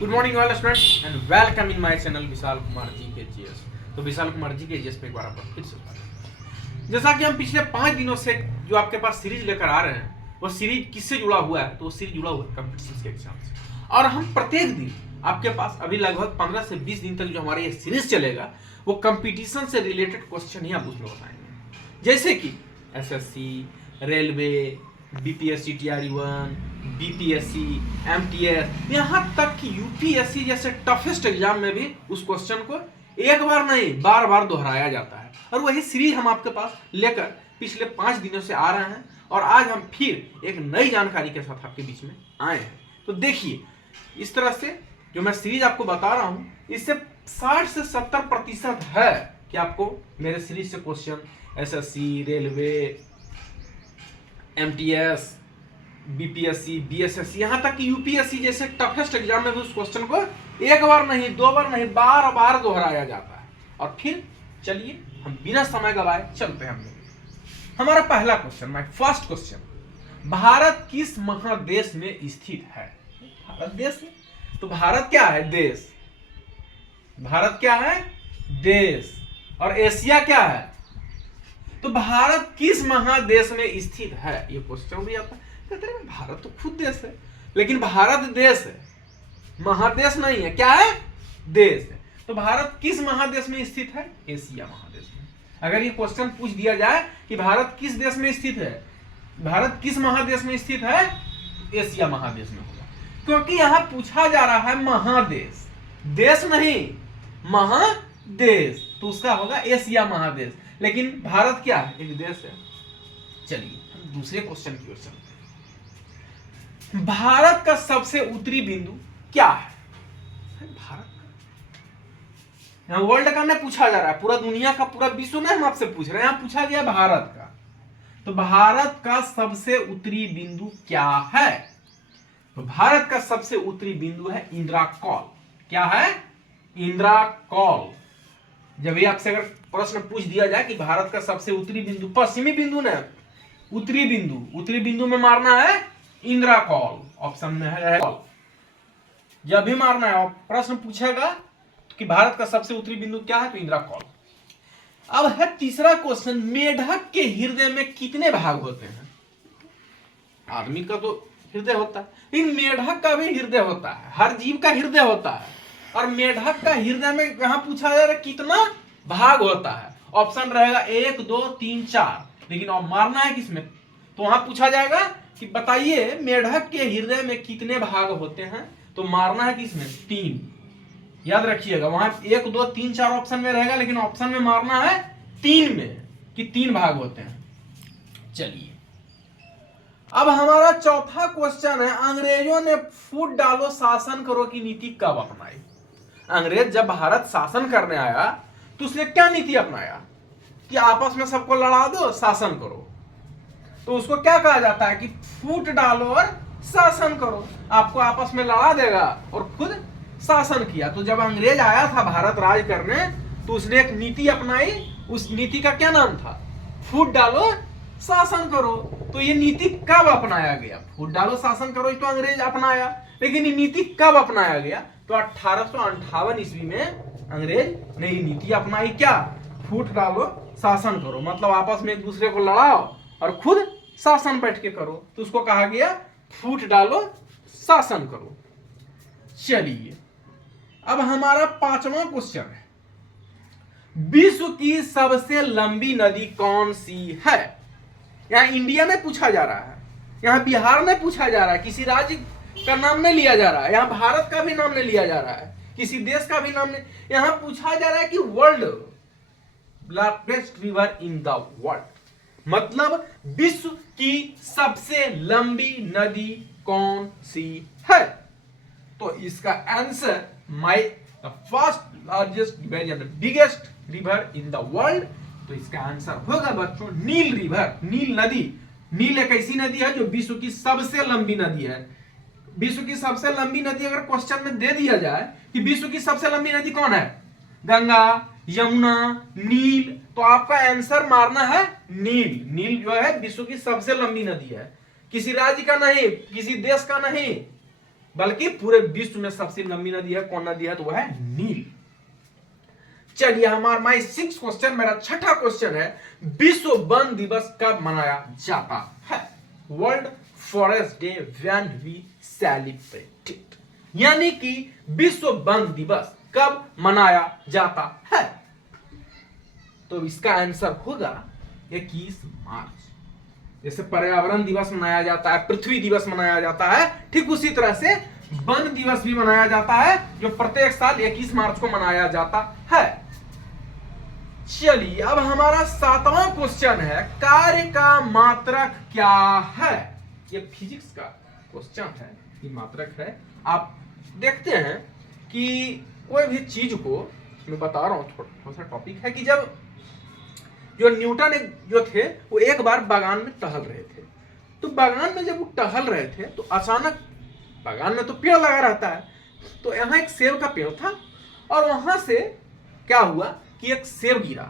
Good morning all students and welcome in my channel Vishal Kumar ji के GS. तो विशाल कुमार जी के GS पे एक बार आपका फिर से स्वागत है। जैसा कि हम पिछले 5 दिनों से जो आपके पास सीरीज लेकर आ रहे हैं, वो सीरीज किससे जुड़ा हुआ है? तो वो सीरीज जुड़ा हुआ है कंपटीशन के एग्जाम से। और हम प्रत्येक दिन आपके पास अभी लगभग 15 से 20 दिन तक जो हमारा ये सीरीज चलेगा, वो कंपटीशन से रिलेटेड क्वेश्चन ही आप उसमें बताएंगे। जैसे कि SSC, railway, BPSC TRE 1, BPSC, MTS, यहाँ तक कि यूपीएससी जैसे टफेस्ट एग्जाम में भी उस क्वेश्चन को एक बार नहीं बार बार दोहराया जाता है। और वही सीरीज हम आपके पास लेकर पिछले 5 दिनों से आ रहे हैं और आज हम फिर एक नई जानकारी के साथ आपके बीच में आए हैं। तो देखिए, इस तरह से जो मैं सीरीज आपको बता रहा हूं, इससे 60 से 70% है कि आपको मेरे सीरीज से question SSC, railway, MTS, BPSC, BSSC, यहाँ तक कि यूपीएससी जैसे टफेस्ट एग्जाम में भी उस क्वेश्चन को एक बार नहीं, 2 बार नहीं, बार बार दोहराया जाता है। और फिर चलिए हम बिना समय गवाए चलते हैं हम लोग। हमारा पहला question, my first question, Bharat किस महादेश में स्थित है? भारत देश में, तो भारत क्या है? देश। भारत क्या है? देश। और एशिया क्या है? तो भारत किस महादेश में स्थित है? ये क्वेश्चन भी आता है। कहते हैं भारत तो खुद देश है, लेकिन भारत देश है, महादेश नहीं है। क्या है? देश है। तो भारत किस महादेश में स्थित है? एशिया महादेश में। अगर ये क्वेश्चन पूछ दिया जाए कि भारत किस देश में स्थित है, भारत किस महादेश में स्थित है, एशिया महादेश में होगा, क्योंकि यहां पूछा जा रहा है महादेश, देश नहीं, महादेश, तो उसका होगा एशिया महादेश। लेकिन भारत क्या है? एक देश है। चलिए हम दूसरे क्वेश्चन की ओर चलते हैं। भारत का सबसे उत्तरी बिंदु क्या है? भारत का, यहां वर्ल्ड का नहीं पूछा जा रहा है, पूरा दुनिया का, पूरा विश्व में हम आपसे पूछ रहे हैं। यहां पूछा गया भारत का। तो भारत का सबसे उत्तरी बिंदु क्या है? तो भारत का सबसे उत्तरी बिंदु है इंदिरा कॉल। क्या है? इंदिरा कॉल। जब भी आपसे अगर प्रश्न पूछ दिया जाए कि भारत का सबसे उत्तरी बिंदु, पश्चिमी बिंदु न, उत्तरी बिंदु, उत्तरी बिंदु में मारना है इंदिरा कॉल, ऑप्शन में है कॉल। जब भी मारना है, प्रश्न पूछेगा कि भारत का सबसे उत्तरी बिंदु क्या है, तो इंदिरा कॉल। अब है तीसरा क्वेश्चन, मेढक के हृदय में कितने भाग होते हैं? आदमी का तो हृदय होता है, लेकिन मेढक का भी हृदय होता है, हर जीव का हृदय होता है। और मेढक का हृदय में यहां पूछा जा रहा है कितना भाग होता है। ऑप्शन रहेगा 1, 2, 3, 4, लेकिन अब मारना है किसमें? तो वहां पूछा जाएगा कि बताइए मेढक के हृदय में कितने भाग होते हैं, तो मारना है किसमें? 3। याद रखिएगा, वहां 1, 2, 3, 4 ऑप्शन में रहेगा, लेकिन ऑप्शन में मारना है 3 में कि 3 भाग होते हैं। चलिए अब हमारा चौथा क्वेश्चन है, अंग्रेजों ने फूट डालो शासन करो की नीति कब अपनाई? अंग्रेज जब भारत शासन करने आया तो उसने क्या नीति अपनाया कि आपस में सबको लड़ा दो, शासन करो। तो उसको क्या कहा जाता है कि फूट डालो और शासन करो। आपको आपस में लड़ा देगा और खुद शासन किया। तो जब अंग्रेज आया था भारत राज करने, तो उसने एक नीति अपनाई। उस नीति का क्या नाम था? फूट डालो शासन करो। तो ये नीति कब अपनाया गया? फूट डालो शासन करो तो अंग्रेज अपनाया, लेकिन ये नीति कब अपनाया गया? तो 1858 ईस्वी में अंग्रेज ने ये नीति अपनाई। क्या? फूट डालो शासन करो, मतलब आपस में एक दूसरे को लड़ाओ और खुद शासन बैठ के करो। तो उसको कहा गया फूट डालो शासन करो। चलिए अब हमारा 5वां क्वेश्चन है, विश्व की सबसे लंबी नदी कौन सी है? यहां इंडिया में पूछा जा रहा है, यहां बिहार में पूछा जा रहा है, किसी राज्य का नाम नहीं लिया जा रहा है, यहां भारत का भी नाम नहीं लिया जा रहा है, किसी देश का भी नाम नहीं। यहां पूछा जा रहा है कि world largest river in the world, मतलब विश्व की सबसे लंबी नदी कौन सी है? तो इसका answer, my the first largest river या the biggest river in the world, तो इसका आंसर होगा बच्चों नील रिवर, नील नदी। नील एक ऐसी नदी है जो विश्व की सबसे लंबी नदी है। विश्व की सबसे लंबी नदी अगर क्वेश्चन में दे दिया जाए कि विश्व की सबसे लंबी नदी कौन है, गंगा, यमुना, नील, तो आपका आंसर मारना है नील। नील जो है विश्व की सबसे लंबी नदी है, किसी राज्य का नहीं, किसी देश का नहीं, बल्कि पूरे विश्व में सबसे लंबी नदी है, कौन नदी है? तो वह है नील। चलिए हमारा माई 6 क्वेश्चन, मेरा छठा क्वेश्चन है, विश्व वन दिवस कब मनाया जाता है? World forest day when we celebrate it, यानी कि विश्व वन दिवस कब मनाया जाता है? तो इसका आंसर होगा 21 मार्च। जैसे पर्यावरण दिवस मनाया जाता है, पृथ्वी दिवस मनाया जाता है, ठीक उसी तरह से वन दिवस भी मनाया जाता है, जो प्रत्येक साल 21 मार्च को मनाया जाता है। चलिए अब हमारा 7वां क्वेश्चन है, कार्य का मात्रक क्या है? ये फिजिक्स का क्वेश्चन है, ये मात्रक है। आप देखते हैं कि कोई भी चीज को, मैं बता रहा हूं, थोड़ा सा टॉपिक है कि जब जो न्यूटन जो थे वो एक बार बागान में टहल रहे थे, तो बागान में जब वो टहल रहे थे तो अचानक, बागान में तो पेड़ लगा रहता है, तो यहाँ एक सेब का पेड़ था और वहां से क्या हुआ कि एक सेब गिरा।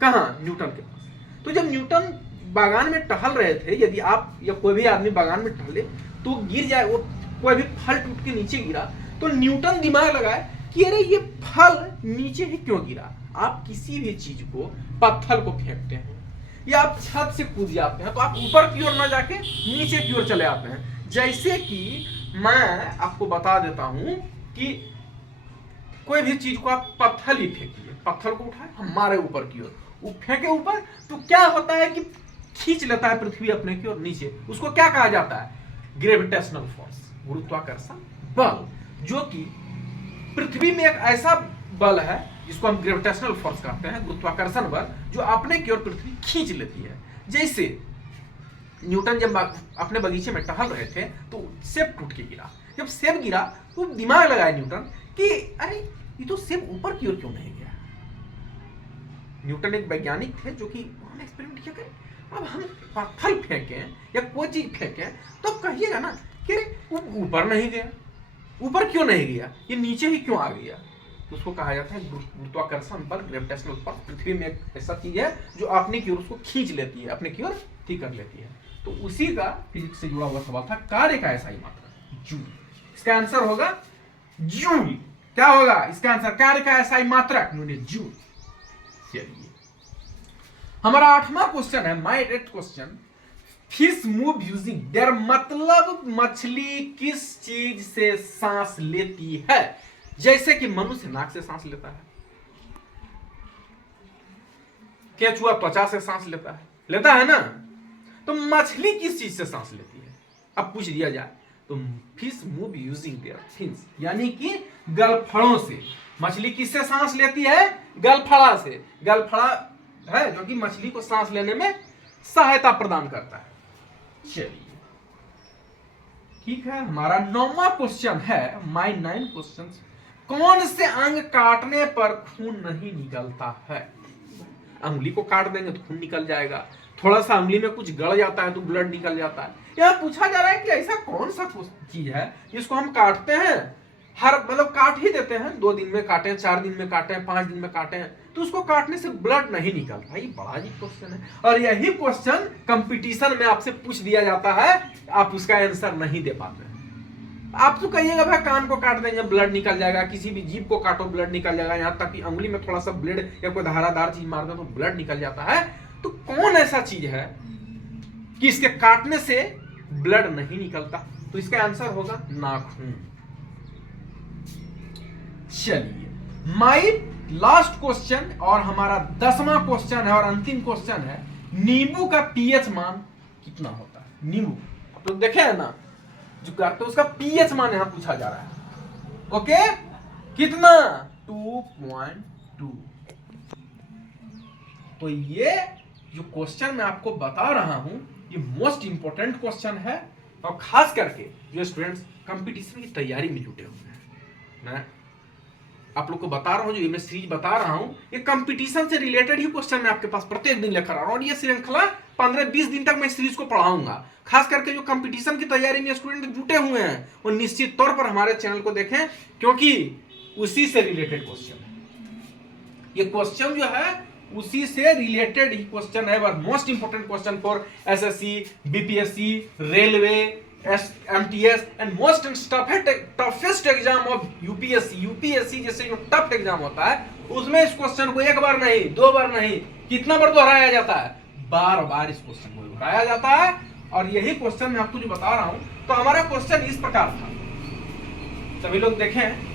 कहाँ? न्यूटन के पास। तो जब न्यूटन बागान में टहल रहे थे, यदि आप या कोई भी आदमी बागान में टहले तो गिर जाए, वो कोई भी फल टूट के नीचे गिरा, तो न्यूटन दिमाग लगाए कि अरे ये फल नीचे ही क्यों गिरा। आप किसी भी चीज को, पत्थर को फेंकते हैं या आप छत से कूद जाते हैं तो आप ऊपर की ओर ना जाके नीचे की ओर चले आते हैं। जैसे कि मैं आपको बता देता हूं कि कोई भी चीज को आप पत्थर ही फेंकिए, पत्थर को उठाए हमारे ऊपर की ओर, वो फेंके ऊपर, तो क्या होता है कि खींच लेता है पृथ्वी अपने की ओर नीचे। उसको क्या कहा जाता है? ग्रेविटेशनल फोर्स, गुरुत्वाकर्षण बल, जो कि पृथ्वी में एक ऐसा बल है जिसको हम ग्रेविटेशनल फोर्स कहते हैं, गुरुत्वाकर्षण बल, जो अपने की ओर पृथ्वी खींच लेती है। जैसे न्यूटन जब अपने बगीचे में टहल रहे थे तो सेब टूट के गिरा। जब सेब गिरा तो दिमाग लगाया न्यूटन कि अरे ये तो सेब ऊपर की ओर क्यों नहीं गया। न्यूटन एक वैज्ञानिक थे जो कि उन्होंने एक्सपेरिमेंट किया कि अब हम पत्थर फेंकें या कोई चीज फेंकें तो कहिएगा ना कि अरे ऊपर नहीं गया, ऊपर क्यों नहीं गया, ये नीचे ही क्यों आ गया। तो उसको कहा जाता है गुरुत्वाकर्षण बल, ग्रेविटेशनल फोर्स। पृथ्वी में एक ऐसा चीज है जो अपने की ओर उसको खींच लेती है, अपने की ओर ठीक कर लेती है। तो उसी का फिजिक्स से जुड़ा हुआ सवाल था, कार्य का ऐसा ही मात्रक जूल। इसका आंसर होगा जूल। क्या होगा इसका आंसर? कार्य का ऐसा ही मात्रक जूल। चलिए हमारा 8वां क्वेश्चन है, my 8th question, fish move using their, मतलब मछली किस चीज से सांस लेती है? जैसे कि मनुष्य नाक से सांस लेता है, केंचुआ त्वचा से सांस लेता है ना। तो मछली किस चीज से सांस लेती है? अब पूछ दिया जाए तो fish move using their fins, यानी कि गलफड़ों से। मछली किससे सांस लेती है? गलफड़ा से। गलफड़ा है जो कि मछली को सांस लेने में सहायता प्रदान करता है। चलिए ठीक है, हमारा 9वां क्वेश्चन है, माय 9 क्वेश्चन, कौन से अंग काटने पर खून नहीं निकलता है? अंगुली को काट देंगे तो खून निकल जाएगा, थोड़ा सा अंगुली में कुछ गड़ जाता है तो ब्लड निकल जाता है। यह पूछा जा रहा है कि ऐसा कौन सा चीज है जिसको हम काटते हैं, हर मतलब काट ही देते हैं, 2 दिन में काटे, 4 दिन में काटे, 5 दिन में काटे, तो उसको काटने से ब्लड नहीं निकलता। ये बड़ा अजीब क्वेश्चन है, और यही क्वेश्चन कंपटीशन में आपसे पूछ दिया जाता है, आप उसका आंसर नहीं दे पाते हैं। आप तो कहिएगा भाई कान को काट देंगे ब्लड निकल जाएगा, किसी भी जीभ को काटो ब्लड निकल जाएगा, यहाँ तक कि अंगुली में थोड़ा सा ब्लेड या कोई धारादार चीज मार दो तो ब्लड निकल जाता है। तो कौन ऐसा चीज है कि इसके काटने से ब्लड नहीं निकलता? तो इसका आंसर होगा नाखून। चलिए माय लास्ट क्वेश्चन और हमारा 10वां क्वेश्चन है और अंतिम क्वेश्चन है, नींबू का पीएच मान कितना होता है? नींबू आप लोग देखे हैं ना जो करते उसका पीएच मान यहां पूछा जा रहा है। ओके कितना? 2.2। तो ये जो क्वेश्चन मैं आपको बता रहा हूं ये मोस्ट इंपोर्टेंट क्वेश्चन है, और खास करके जो स्टूडेंट्स कंपटीशन की तैयारी में जुटे हुए हैं, मैं आप लोग को बता रहा हूं, जो ये मैं सीरीज बता रहा हूं ये कंपटीशन से रिलेटेड ही क्वेश्चन मैं आपके पास प्रत्येक दिन लेकर आ रहा हूं, और ये श्रृंखला 15-20 दिन तक मैं सीरीज को पढ़ाऊंगा। खास करके जो कंपटीशन की तैयारी में स्टूडेंट जुटे हुए हैं वो निश्चित तौर पर हमारे चैनल को देखें, क्योंकि उसी से रिलेटेड क्वेश्चन है। ये क्वेश्चन जो है उसी से रिलेटेड ही क्वेश्चन है, most important question for SSC, BPSC, railway, MTS and most toughest exam of UPSC जैसे जो टफ एग्जाम होता है उसमें इस क्वेश्चन को एक बार नहीं, दो बार नहीं, कितना बार दोहराया जाता है? बार बार इस क्वेश्चन को दोहराया जाता है। और यही क्वेश्चन मैं आपको जो बता रहा हूं, तो हमारा क्वेश्चन इस प्रकार था, सभी लोग देखें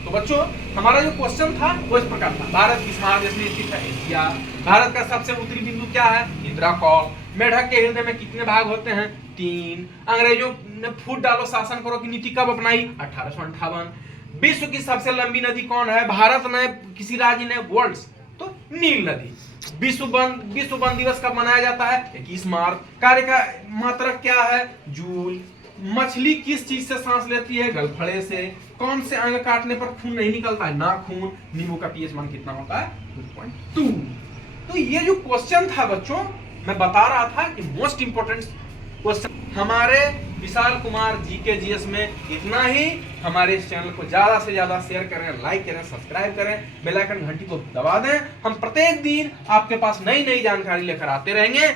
तो बच्चों हमारा जो क्वेश्चन था वो इस प्रकार था। भारत किस महादेश में स्थित है? एशिया। भारत का सबसे उत्तरी बिंदु क्या है? इंदिरा कॉल। मेढक के हृदय में कितने भाग होते हैं? 3। अंग्रेजों ने फूट डालो शासन करो की नीति कब अपनाई? 1858। विश्व की सबसे लंबी नदी कौन है? भारत ने, किसी राज्य ने? वर्ल्ड, तो नील नदी। विश्व वन दिवस कब मनाया जाता है? 21 मार्च। कार्य का मात्रक क्या है? जूल। मछली किस चीज से सांस लेती है? गलफड़े से। कौन से अंग काटने पर खून नहीं निकलता है? नाखून। नींबू का पीएच मान कितना होता है? 2.2। तो ये जो क्वेश्चन था बच्चों, मैं बता रहा था कि मोस्ट इंपोर्टेंट क्वेश्चन हमारे विशाल कुमार जीके जीएस में इतना ही। हमारे इस चैनल को ज्यादा से ज्यादा शेयर करें, लाइक करें, सब्सक्राइब करें, बेल आइकन घंटी को दबा दें। हम प्रत्येक दिन आपके पास नई नई जानकारी लेकर आते रहेंगे।